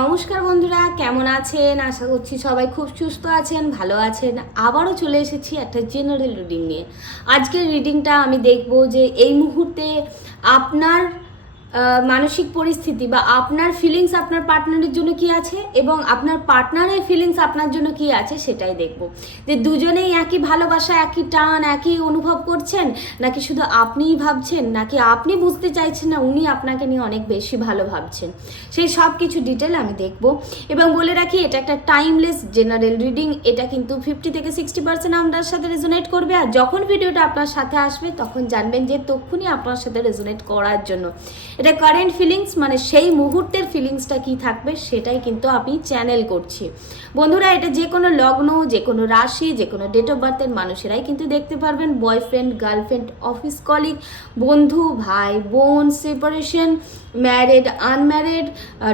নমস্কার বন্ধুরা, কেমন আছেন? আশা করছি সবাই খুব সুস্থ আছেন, ভালো আছেন। আবারও চলে এসেছি একটা জেনারেল রিডিং নিয়ে। আজকের রিডিংটা আমি দেখব যে এই মুহূর্তে আপনার মানসিক পরিস্থিতি বা আপনার ফিলিংস আপনার পার্টনারের জন্য কি আছে এবং আপনার পার্টনারের ফিলিংস আপনার জন্য কি আছে সেটাই দেখব। যে দুজনেই একই ভালোবাসা, একই টান, একই অনুভব করছেন, নাকি শুধু আপনিই ভাবছেন, নাকি আপনি বুঝতে চাইছেন না উনি আপনাকে নিয়ে অনেক বেশি ভালো ভাবছেন, সেই সব কিছু ডিটেল আমি দেখব। এবং বলে রাখি, এটা একটা টাইমলেস জেনারেল রিডিং। এটা কিন্তু 50 থেকে 60% আপনার সাথে রেজোনেট করবে। আর যখন ভিডিওটা আপনার সাথে আসবে তখন জানবেন যে তখনই আপনার সাথে রেজোনেট করার জন্য এটা কারেন্ট ফিলিংস, মানে সেই মুহূর্তের ফিলিংসটা কি থাকবে সেটাই কিন্তু আমি চ্যানেল করছি। বন্ধুরা, এটা যে কোনো লগ্ন, যে কোনো রাশি, যে কোনো ডেট অফ বার্থের মানুষেরাই কিন্তু দেখতে পারবেন। বয়ফ্রেন্ড, গার্লফ্রেন্ড, অফিস কলিগ, বন্ধু, ভাই বোন, সেপারেশন, ম্যারিড, আনম্যারিড,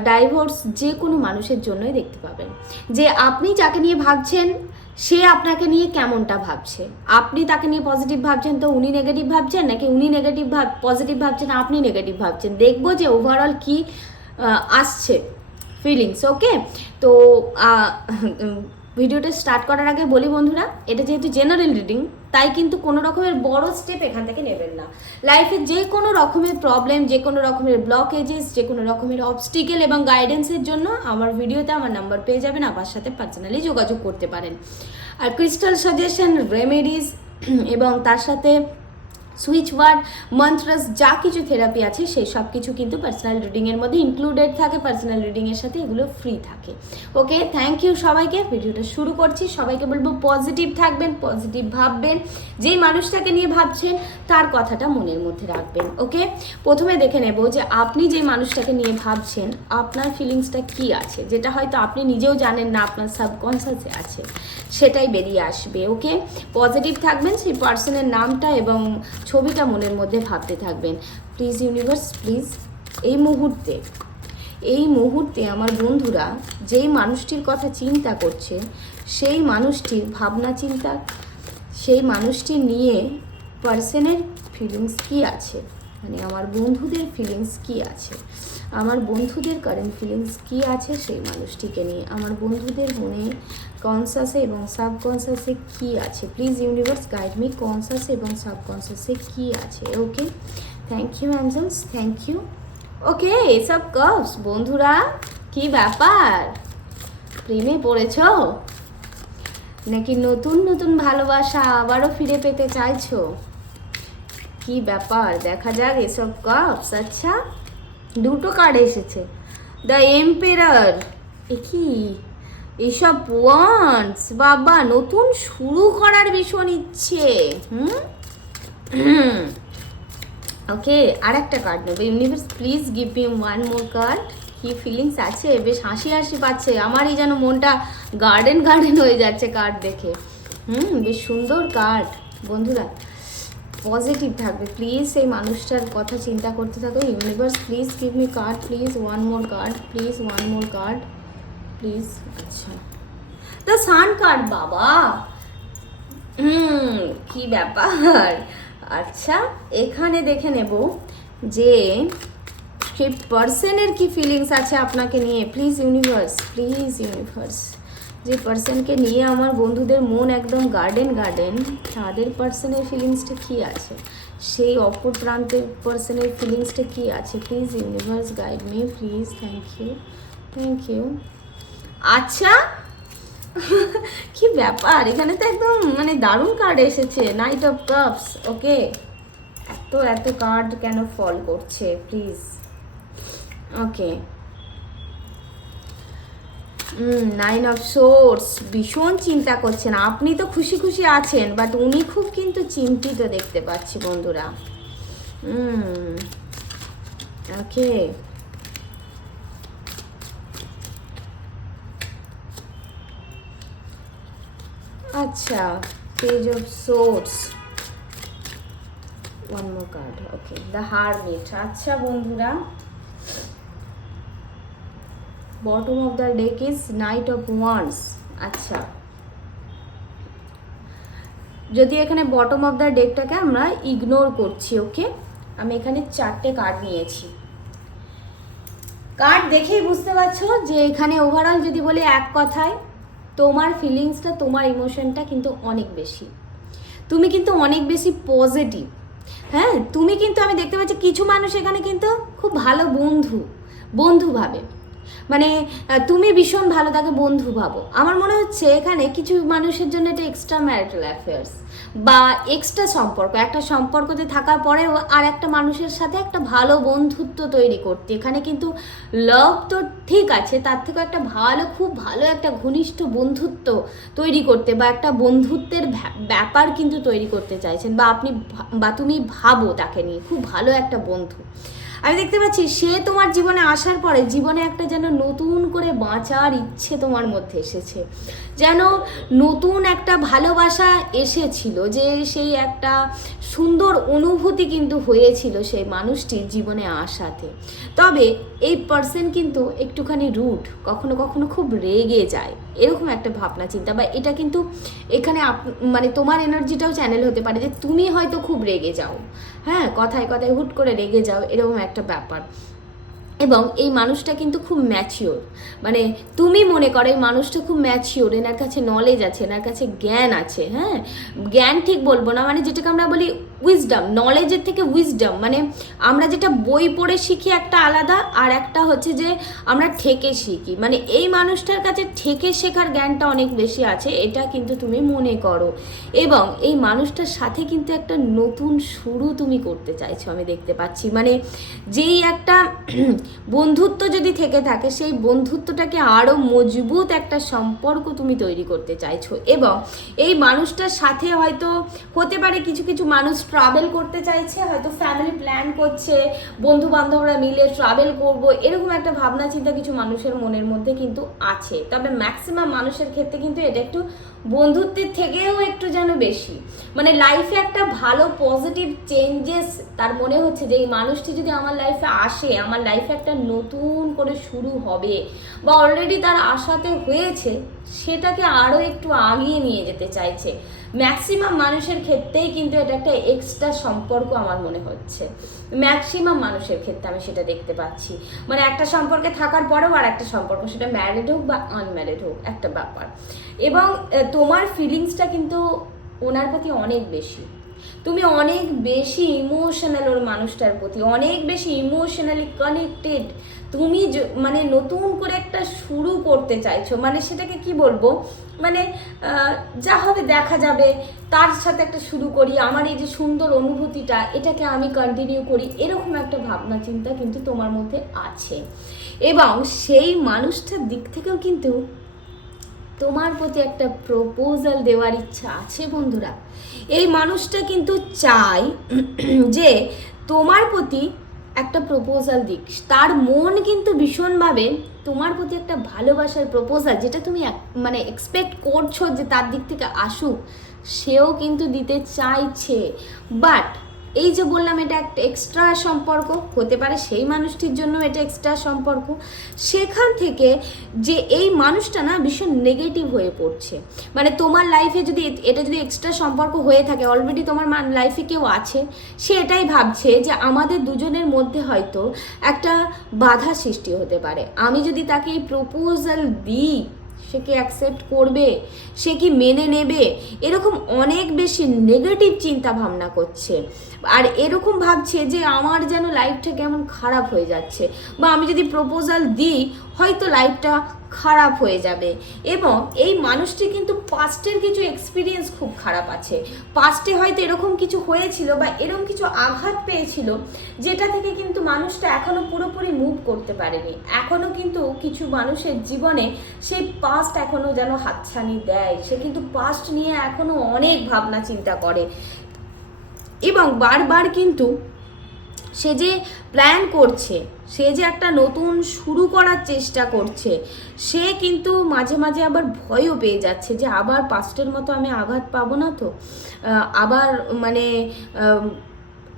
ডাইভোর্স, যে কোনো মানুষের জন্যই দেখতে পাবেন। যে আপনি যাকে নিয়ে ভাবছেন সে আপনাকে নিয়ে কেমনটা ভাবছে। আপনি তাকে নিয়ে পজিটিভ ভাবছেন তো উনি নেগেটিভ ভাবছেন, নাকি উনি পজিটিভ ভাবছেন আপনি নেগেটিভ ভাবছেন। দেখবো যে ওভারঅল কি আসছে ফিলিংস। ওকে, তো ভিডিওটা স্টার্ট করার আগে বলি বন্ধুরা, এটা যেহেতু জেনারেল রিডিং তাই কিন্তু কোনো রকমের বড় স্টেপ এখান থেকে নেবেন না। লাইফে যে কোনো রকমের প্রবলেম, যে কোনো রকমের ব্লকেজেস, যে কোনো রকমের অবস্টিকেল এবং গাইডেন্সের জন্য আমার ভিডিওতে আমার নাম্বার পেয়ে যাবেন, আমার সাথে পার্সোনালি যোগাযোগ করতে পারেন। আর ক্রিস্টাল সাজেশন, রেমেডিস এবং তার সাথে সুইচ ওয়ার্ড, মন্ত্রস, যা কিছু থেরাপি আছে সেই সব কিছু কিন্তু পার্সোনাল রিডিংয়ের মধ্যে ইনক্লুডেড থাকে। পার্সোনাল রিডিংয়ের সাথে এগুলো ফ্রি থাকে। ওকে, থ্যাংক ইউ সবাইকে। ভিডিওটা শুরু করছি। সবাইকে বলবো পজিটিভ থাকবেন, পজিটিভ ভাববেন, যেই মানুষটাকে নিয়ে ভাবছেন তার কথাটা মনের মধ্যে রাখবেন। ওকে, প্রথমে দেখে নেব যে আপনি যেই মানুষটাকে নিয়ে ভাবছেন আপনার ফিলিংসটা কি আছে, যেটা হয়তো আপনি নিজেও জানেন না, আপনার সাবকনসিয়াসে আছে, সেটাই বেরিয়ে আসবে। ওকে, পজিটিভ থাকবেন, সেই পার্সনের নামটা এবং ছবিটা মনের মধ্যে ভাবতে থাকবেন। প্লিজ ইউনিভার্স, প্লিজ এই মুহূর্তে আমার বন্ধুরা যেই মানুষটির কথা চিন্তা করছে, সেই মানুষটির ভাবনা চিন্তা, সেই মানুষটি নিয়ে পার্সনের ফিলিংস কি আছে, মানে আমার বন্ধুদের ফিলিংস কি আছে, আমার বন্ধুদের কারেন্ট ফিলিংস কি আছে সেই মানুষটিকে নিয়ে, আমার বন্ধুদের মনে কনসাসে এবং সাবকনসাসে কি আছে। প্লিজ ইউনিভার্স গাইড মি, কনসাসে এবং সাবকনসাসে কি আছে। Okay, thank you angels, thank you. Okay, এসব কাপস বন্ধুরা, কি ব্যাপার? প্রেমে পড়েছ নাকি নতুন নতুন ভালোবাসা আবারও ফিরে পেতে চাইছো? কি ব্যাপার দেখা যাক এসব কাপস। আচ্ছা, দুটো কার্ড এসেছে, দ্য এম্পেরার। এ কি এইসব ওয়ান্স? বাবা, নতুন শুরু করার ভীষণ ইচ্ছে। ওকে, আর একটা কার্ড নেবে। Universe please give me one more card. কি ফিলিংস আছে? বেশ হাসি হাসি পাচ্ছে, আমারই যেন মনটা গার্ডেন গার্ডেন হয়ে যাচ্ছে কার্ড দেখে। বেশ সুন্দর কার্ড বন্ধুরা। পজিটিভ থাকবে প্লিজ, সেই মানুষটার কথা চিন্তা করতে থাকো। Universe please give me card, please one more card, please one more card, please. আচ্ছা, দ্য সান কার্ড। বাবা, কি ব্যাপার? আচ্ছা, এখানে দেখে নেব যে সেই পার্সনের কি ফিলিংস আছে আপনাকে নিয়ে। প্লিজ ইউনিভার্স, প্লিজ ইউনিভার্স, যে পার্সনকে নিয়ে আমার বন্ধুদের মন একদম গার্ডেন গার্ডেন, তাদের পার্সনের ফিলিংসটা কি আছে, সেই অপর প্রান্তের পার্সনের ফিলিংসটা কি আছে। Please universe guide me, please. Thank you, thank you. আচ্ছা, কি ব্যাপার? এখানে তো একদম মানে দারুণ কার্ড এসেছে, নাইট অফ কাপস। ওকে, এত এত কার্ড কেন ফল করছে please? Okay, nine of swords. ভীষণ চিন্তা করছেন, আপনি তো খুশি খুশি আছেন, বাট উনি খুব কিন্তু চিন্তিত দেখতে পাচ্ছি বন্ধুরা। ওকে, আচ্ছা, page of swords, one more card. Okay, the hermit. আচ্ছা বন্ধুরা, bottom of the deck is night of wands. আচ্ছা, যদি এখানে বটম অফ দ্য ডেকটাকে আমরা ইগনোর করছি। ওকে, আমি এখানে 4টে কার্ড নিয়েছি। কার্ড দেখেই বুঝতে পারছো যে এখানে ওভারঅল যদি বলি এক কথায়, তোমার ফিলিংসটা, তোমার ইমোশনটা কিন্তু অনেক বেশি। তুমি কিন্তু অনেক বেশি পজিটিভ। হ্যাঁ, তুমি কিন্তু, আমি দেখতে পাচ্ছি কিছু মানুষ এখানে কিন্তু খুব ভালো বন্ধু ভাবে, মানে তুমি ভীষণ ভালো, তাকে বন্ধু ভাবো। আমার মনে হচ্ছে এখানে কিছু মানুষের জন্য এটা এক্সট্রা ম্যারিটাল অ্যাফেয়ার্স বা এক্সট্রা সম্পর্ক, একটা সম্পর্কতে থাকার পরেও আর একটা মানুষের সাথে একটা ভালো বন্ধুত্ব তৈরি করতে। এখানে কিন্তু লাভ তো ঠিক আছে, তার থেকেও একটা ভালো, খুব ভালো একটা ঘনিষ্ঠ বন্ধুত্ব তৈরি করতে বা একটা বন্ধুত্বের ব্যাপার কিন্তু তৈরি করতে চাইছেন, বা আপনি বা তুমি ভাবো তাকে নিয়ে খুব ভালো একটা বন্ধু। আমি দেখতে পাচ্ছি সে তোমার জীবনে আসার পরে জীবনে একটা যেন নতুন করে বাঁচার ইচ্ছে তোমার মধ্যে এসেছে, যেন নতুন একটা ভালোবাসা এসেছিল, যে সেই একটা সুন্দর অনুভূতি কিন্তু হয়েছিল সেই মানুষটির জীবনে আসাতে। তবে এই পার্সন কিন্তু একটুখানি রুড, কখনো কখনো খুব রেগে যায়, এরকম একটা ভাবনা চিন্তা, বা এটা কিন্তু এখানে মানে তোমার এনার্জিটাও চ্যানেল হতে পারে যে তুমি হয়তো খুব রেগে যাও, হ্যাঁ, কথায় কথায় হুট করে রেগে যাও, এরকম একটা ব্যাপার। এবং এই মানুষটা কিন্তু খুব ম্যাচিওর, মানে তুমি মনে করো এই মানুষটা খুব ম্যাচিওর, এনার কাছে নলেজ আছে, এনার কাছে জ্ঞান আছে। হ্যাঁ, জ্ঞান ঠিক বলবো না, মানে যেটাকে আমরা বলি উইজডম, নলেজের থেকে উইজডম, মানে আমরা যেটা বই পড়ে শিখি একটা আলাদা, আর একটা হচ্ছে যে আমরা ঠেকে শিখি, মানে এই মানুষটার কাছে ঠেকে শেখার জ্ঞানটা অনেক বেশি আছে, এটা কিন্তু তুমি মনে করো। এবং এই মানুষটার সাথে কিন্তু একটা নতুন শুরু তুমি করতে চাইছো, আমি দেখতে পাচ্ছি, মানে যেই একটা বন্ধুত্ব যদি থেকে থাকে, সেই বন্ধুত্বটাকে আরও মজবুত একটা সম্পর্ক তুমি তৈরি করতে চাইছো। এবং এই মানুষটার সাথে হয়তো হতে পারে কিছু কিছু মানুষ ট্রাভেল করতে চাইছে, হয়তো ফ্যামিলি প্ল্যান করছে, বন্ধু বান্ধবরা মিলে ট্রাভেল করব, এরকম একটা ভাবনা চিন্তা কিছু মানুষের মনের মধ্যে কিন্তু আছে। তবে ম্যাক্সিমাম মানুষের ক্ষেত্রে কিন্তু এটা একটু বন্ধুত্বের থেকেও একটু যেন বেশি, মানে লাইফে একটা ভালো পজিটিভ চেঞ্জেস তার মনে হচ্ছে যে এই মানুষটি যদি আমার লাইফে আসে, আমার লাইফে একটা নতুন করে শুরু হবে, বা অলরেডি তার আশাতে হয়েছে, সেটাকে আরও একটু আগিয়ে নিয়ে যেতে চাইছে। ম্যাক্সিমাম মানুষের ক্ষেত্রেই কিন্তু এটা একটা এক্সট্রা সম্পর্ক আমার মনে হচ্ছে, ম্যাক্সিমাম মানুষের ক্ষেত্রে আমি সেটা দেখতে পাচ্ছি, মানে একটা সম্পর্কে থাকার পরেও আর একটা সম্পর্ক, সেটা ম্যারিড হোক বা আনম্যারিড হোক, একটা ব্যাপার। এবং তোমার ফিলিংসটা কিন্তু ওনার প্রতি অনেক বেশি, তুমি অনেক বেশি ইমোশনাল ওর মানুষটার প্রতি, অনেক বেশি ইমোশনালি কানেক্টেড। তুমি মানে নতুন করে একটা শুরু করতে চাইছো, মানে সেটাকে কি বলবো, মানে যা হবে দেখা যাবে, তার সাথে একটা শুরু করি, আমার এই যে সুন্দর অনুভূতিটা, এটাকে আমি কন্টিনিউ করি, এরকম একটা ভাবনা চিন্তা কিন্তু তোমার মধ্যে আছে। এবং সেই মানুষটার দিক থেকেও কিন্তু তোমার প্রতি একটা প্রপোজাল দেওয়ার ইচ্ছা আছে বন্ধুরা। এই মানুষটা কিন্তু চায় যে তোমার প্রতি একটা প্রপোজাল দিক, তার মন কিন্তু ভীষণভাবে তোমার প্রতি একটা ভালোবাসার প্রপোজাল, যেটা তুমি মানে এক্সপেক্ট করছো যে তার দিক থেকে আসুক, সেও কিন্তু দিতে চাইছে। বাট এই যে বললাম এটা একটা এক্সট্রা সম্পর্ক হতে পারে, সেই মানুষটির জন্য এটা এক্সট্রা সম্পর্ক, সেখান থেকে যে এই মানুষটা না ভীষণ নেগেটিভ হয়ে পড়ছে, মানে তোমার লাইফে যদি এটা যদি এক্সট্রা সম্পর্ক হয়ে থাকে, অলরেডি তোমার লাইফে কেউ আছে, সে এটাই ভাবছে যে আমাদের দুজনের মধ্যে হয়তো একটা বাধা সৃষ্টি হতে পারে, আমি যদি তাকে এই প্রপোজাল দিই সে কি অ্যাকসেপ্ট করবে, সে কি মেনে নেবে, এরকম অনেক বেশি নেগেটিভ চিন্তা ভাবনা করছে। আর এরকম ভাবছে যে আমার যেন লাইফটা কেমন খারাপ হয়ে যাচ্ছে, বা আমি যদি প্রপোজাল দিই হয়তো লাইফটা খারাপ হয়ে যাবে। এবং এই মানুষটি কিন্তু পাস্টের কিছু এক্সপিরিয়েন্স খুব খারাপ আছে, পাস্টে হয়তো এরকম কিছু হয়েছিল বা এরকম কিছু আঘাত পেয়েছিল, যেটা থেকে কিন্তু মানুষটা এখনো পুরোপুরি মুভ করতে পারেনি, এখনো কিন্তু কিছু মানুষের জীবনে সেই পাস্ট এখনো যেন হাতছানি দেয়, সে কিন্তু পাস্ট নিয়ে এখনো অনেক ভাবনা চিন্তা করে। এবং বারবার কিন্তু সে যে প্ল্যান করছে, সে যে একটা নতুন শুরু করার চেষ্টা করছে, সে কিন্তু মাঝে মাঝে আবার ভয়ও পেয়ে যাচ্ছে যে আবার পাস্টের মতো আমি আঘাত পাবো না তো, আবার মানে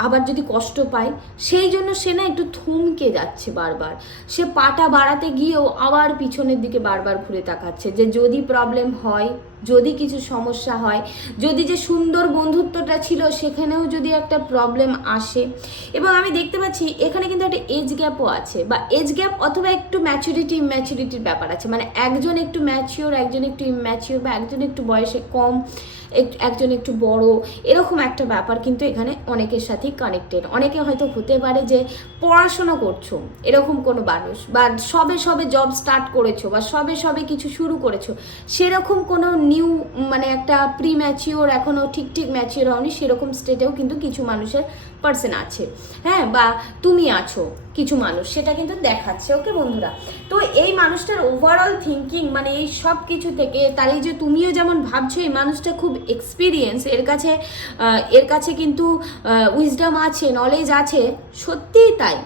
আবার যদি কষ্ট পায়, সেই জন্য সে না একটু থমকে যাচ্ছে বারবার। সে পাটা বাড়াতে গিয়েও আবার পিছনের দিকে বারবার ঘুরে তাকাচ্ছে, যে যদি প্রবলেম হয়, যদি কিছু সমস্যা হয়, যদি যে সুন্দর বন্ধুত্বটা ছিল সেখানেও যদি একটা প্রবলেম আসে। এবং আমি দেখতে পাচ্ছি এখানে কিন্তু একটা এজ গ্যাপও আছে, বা এজ গ্যাপ অথবা একটু ম্যাচুরিটির ব্যাপার আছে। মানে একজন একটু ম্যাচিওর, একজন একটু ইম্যাচিওর, বা একজন একটু বয়সে কম, একজন একটু বড়, এরকম একটা ব্যাপার কিন্তু এখানে অনেকের সাথেই কানেক্টেড। অনেকে হয়তো হতে পারে যে পড়াশোনা করছো এরকম কোনো মানুষ, বা সবে জব স্টার্ট করেছো, বা সবে কিছু শুরু করেছো, সেরকম কোনো নিউ মানে একটা প্রি ম্যাচিওর, এখনও ঠিক ম্যাচিওর হওনি, সেরকম স্টেটেও কিন্তু কিছু মানুষের পার্সন আছে, হ্যাঁ, বা তুমি আছো কিছু মানুষ, সেটা কিন্তু দেখাচ্ছে। ওকে বন্ধুরা, তো এই মানুষটার ওভারঅল থিঙ্কিং মানে এই সব কিছু থেকে তার এই যে তুমিও যেমন ভাবছো এই মানুষটা খুব এক্সপিরিয়েন্স, এর কাছে কিন্তু উইজডম আছে, নলেজ আছে, সত্যিই তাই।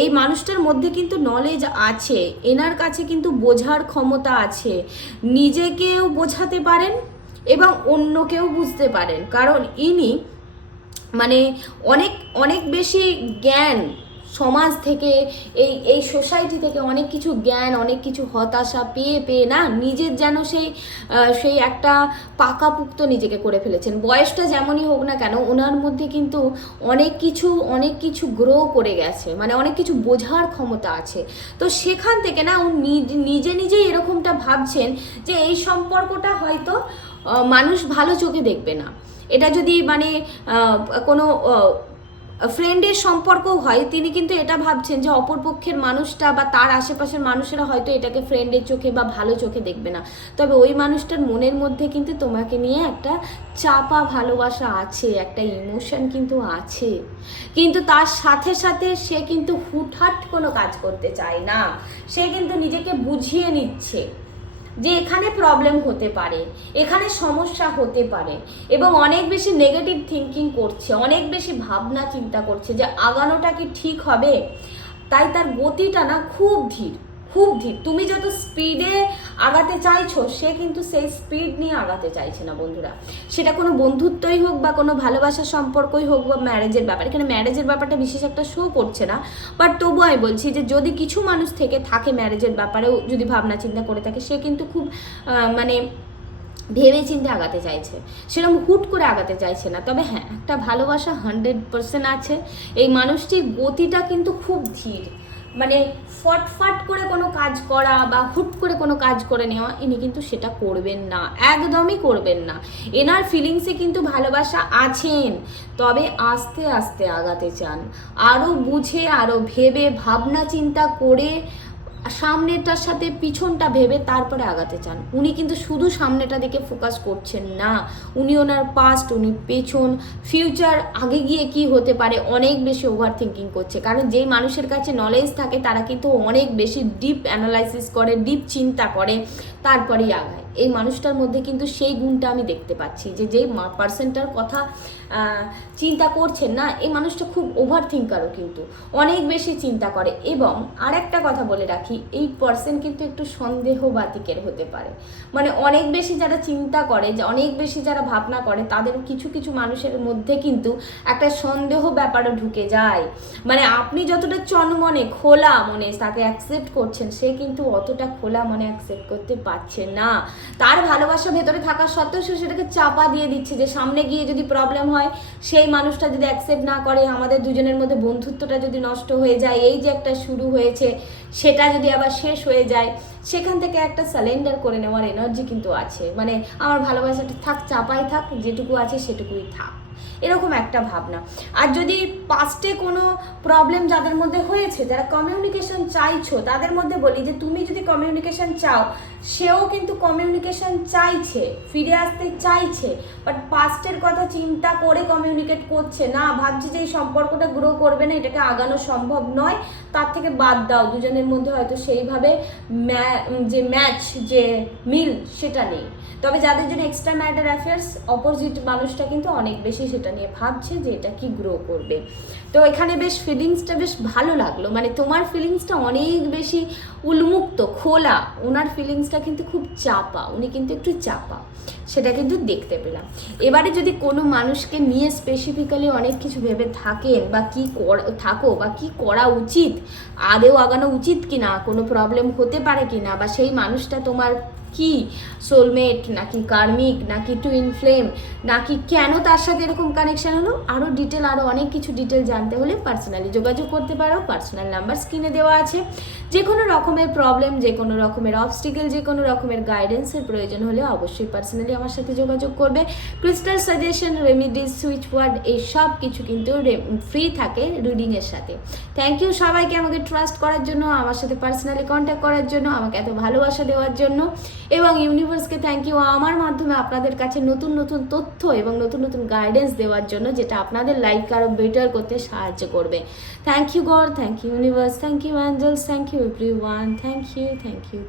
এই মানুষটার মধ্যে কিন্তু নলেজ আছে, এনার কাছে কিন্তু বোঝার ক্ষমতা আছে, নিজেকেও বোঝাতে পারেন এবং অন্যকেও বুঝতে পারেন, কারণ ইনি মানে অনেক অনেক বেশি জ্ঞান সমাজ থেকে, এই সোসাইটি থেকে অনেক কিছু জ্ঞান, অনেক কিছু হতাশা পেয়ে না নিজের যেন সেই একটা পাকাপুক্ত নিজেকে করে ফেলেছেন। বয়সটা যেমনই হোক না কেন, ওনার মধ্যে কিন্তু অনেক কিছু গ্রো করে গেছে, মানে অনেক কিছু বোঝার ক্ষমতা আছে। তো সেখান থেকে না উনি নিজেই এরকমটা ভাবছেন যে এই সম্পর্কটা হয়তো মানুষ ভালো চোখে দেখবে না। এটা যদি মানে কোনো ফ্রেন্ডের সম্পর্কও হয়, তিনি কিন্তু এটা ভাবছেন যে অপরপক্ষের মানুষটা বা তার আশেপাশের মানুষেরা হয়তো এটাকে ফ্রেন্ডের চোখে বা ভালো চোখে দেখবে না। তবে ওই মানুষটার মনের মধ্যে কিন্তু তোমাকে নিয়ে একটা চাপা ভালোবাসা আছে, একটা ইমোশন কিন্তু আছে, কিন্তু তার সাথে সাথে সে কিন্তু হুটহাট কোনো কাজ করতে চায় না। সে কিন্তু নিজেকে বুঝিয়ে নিচ্ছে যে এখানে প্রবলেম হতে পারে, এখানে সমস্যা হতে পারে, এবং অনেক বেশি নেগেটিভ থিঙ্কিং করছে, অনেক বেশি ভাবনা চিন্তা করছে যে আগানোটা কি ঠিক হবে। তাই তার গতিটা না খুব ধীর। তুমি যত স্পিডে আগাতে চাইছো, সে কিন্তু সেই স্পিড নিয়ে আগাতে চাইছে না বন্ধুরা। সেটা কোনো বন্ধুত্বই হোক, বা কোনো ভালোবাসার সম্পর্কই হোক, বা ম্যারেজের ব্যাপার। এখানে ম্যারেজের ব্যাপারটা বিশেষ একটা শো করছে না, বাট তবু আমি বলছি যে যদি কিছু মানুষ থেকে থাকে ম্যারেজের ব্যাপারেও যদি ভাবনা চিন্তা করে থাকে, সে কিন্তু খুব মানে ভেবে চিন্তে আগাতে চাইছে, সেরকম হুট করে আগাতে চাইছে না। তবে হ্যাঁ, একটা ভালোবাসা 100% আছে। এই মানুষটির গতিটা কিন্তু খুব ধীর, মানে ফটফট করে কোনো কাজ করা বা হুট করে কোনো কাজ করে নেওয়া ইনি কিন্তু সেটা করবেন না, একদমই করবেন না। এনার ফিলিংসে কিন্তু ভালোবাসা আছেন, তবে আস্তে আস্তে আগাতে চান, আরও বুঝে, আরও ভেবে, ভাবনা চিন্তা করে, সামনেটার সাথে পিছনটা ভেবে তারপরে আগাতে চান। উনি কিন্তু শুধু সামনেটা দিকে ফোকাস করছেন না, উনি ওনার পাস্ট, উনি পেছন, ফিউচার, আগে গিয়ে কি হতে পারে অনেক বেশি ওভার থিঙ্কিং করছে। কারণ যেই মানুষের কাছে নলেজ থাকে তারা কিন্তু অনেক বেশি ডিপ অ্যানালাইসিস করে, ডিপ চিন্তা করে, তারপরেই আগায়। এই মানুষটার মধ্যে কিন্তু সেই গুণটা আমি দেখতে পাচ্ছি, যে যেই পার্সনটার কথা চিন্তা করছেন না, এই মানুষটা খুব ওভার থিঙ্কারও, কিন্তু অনেক বেশি চিন্তা করে। এবং আরেকটা কথা বলে রাখি, এই পার্সন কিন্তু একটু সন্দেহবাতিকের হতে পারে। মানে অনেক বেশি যারা চিন্তা করে, যে অনেক বেশি যারা ভাবনা করে, তাদের কিছু মানুষের মধ্যে কিন্তু একটা সন্দেহ ব্যাপারও ঢুকে যায়। মানে আপনি যতটা চনমনে খোলা মনে তাকে অ্যাকসেপ্ট করছেন, সে কিন্তু অতটা খোলা মনে অ্যাকসেপ্ট করতে পারছে না। তার ভালোবাসা ভেতরে থাকা সত্ত্বেও সে সেটাকে চাপা দিয়ে দিচ্ছে, যে সামনে গিয়ে যদি প্রবলেম হয়, সেই মানুষটা যদি অ্যাকসেপ্ট না করে, আমাদের দুজনের মধ্যে বন্ধুত্বটা যদি নষ্ট হয়ে যায়, এই যে একটা শুরু হয়েছে সেটা যদি আবার শেষ হয়ে যায়, সেখান থেকে একটা সারেন্ডার করে নেওয়ার এনার্জি কিন্তু আছে। মানে আমার ভালোবাসাটা থাক, চাপাই থাক, যেটুকু আছে সেটুকুই থাক, এরকম একটা ভাবনা। আর যদি পাস্টে কোনো প্রবলেম যাদের মধ্যে হয়েছে, যারা কমিউনিকেশন চাইছো, তাদের মধ্যে বলি যে তুমি যদি কমিউনিকেশন চাও, সেও কিন্তু কমিউনিকেশন চাইছে, ফিরে আসতে চাইছে, বাট পাস্টের কথা চিন্তা করে কমিউনিকেট করছে না, ভাবছে যে এই সম্পর্কটা গ্রো করবে না, এটাকে আগানো সম্ভব নয়, তার থেকে বাদ দাও। দুজনের মধ্যে হয়তো সেইভাবে যে ম্যাচ, যে মিল, সেটা নেই। তবে যাদের জন্য এক্সট্রা ম্যাটার অ্যাফেয়ার্স, অপোজিট মানুষটা কিন্তু অনেক বেশি সেটা নিয়ে ভাবছে যে এটা কি গ্রো করবে। তো এখানে বেশ ফিলিংসটা বেশ ভালো লাগলো, মানে তোমার ফিলিংসটা অনেক বেশি উন্মুক্ত খোলা, ওনার ফিলিংসটা কিন্তু খুব চাপা, উনি কিন্তু একটু চাপা, সেটা কিন্তু দেখতে পেলাম। এবারে যদি কোনো মানুষকে নিয়ে স্পেসিফিক্যালি অনেক কিছু ভেবে থাকেন বা থাকো বা কি করা উচিত, আদেও আগানো উচিত কি না, কোনো প্রবলেম হতে পারে কি না, বা সেই মানুষটা তোমার কি সোলমেট নাকি কার্মিক নাকি টুইন ফ্লেম, নাকি কেন তার সাথে এরকম কানেকশন হলো, আরও ডিটেল, আরও অনেক কিছু ডিটেল জানতে হলে পার্সোনালি যোগাযোগ করতে পারো। পার্সোনাল নাম্বার স্ক্রিনে দেওয়া আছে। যে কোনো রকমের প্রবলেম, যে কোনো রকমের অবস্টিকেল, যে কোনো রকমের গাইডেন্সের প্রয়োজন হলে অবশ্যই পার্সোনালি আমার সাথে যোগাযোগ করবে। Crystal suggestion, remedies, switch word, এই সব কিছু কিন্তু ফ্রি থাকে রিডিংয়ের সাথে। থ্যাংক ইউ সবাইকে আমাকে ট্রাস্ট করার জন্য, আমার সাথে পার্সোনালি কন্ট্যাক্ট করার জন্য, আমাকে এত ভালোবাসা দেওয়ার জন্য, এবং ইউনিভার্সকে থ্যাংক ইউ আমার মাধ্যমে আপনাদের কাছে নতুন নতুন তথ্য এবং নতুন নতুন গাইডেন্স দেওয়ার জন্য, যেটা আপনাদের লাইফকে আরও বেটার করতে সাহায্য করবে। Thank you God, thank you universe, thank you angels, thank you everyone, thank you, thank you.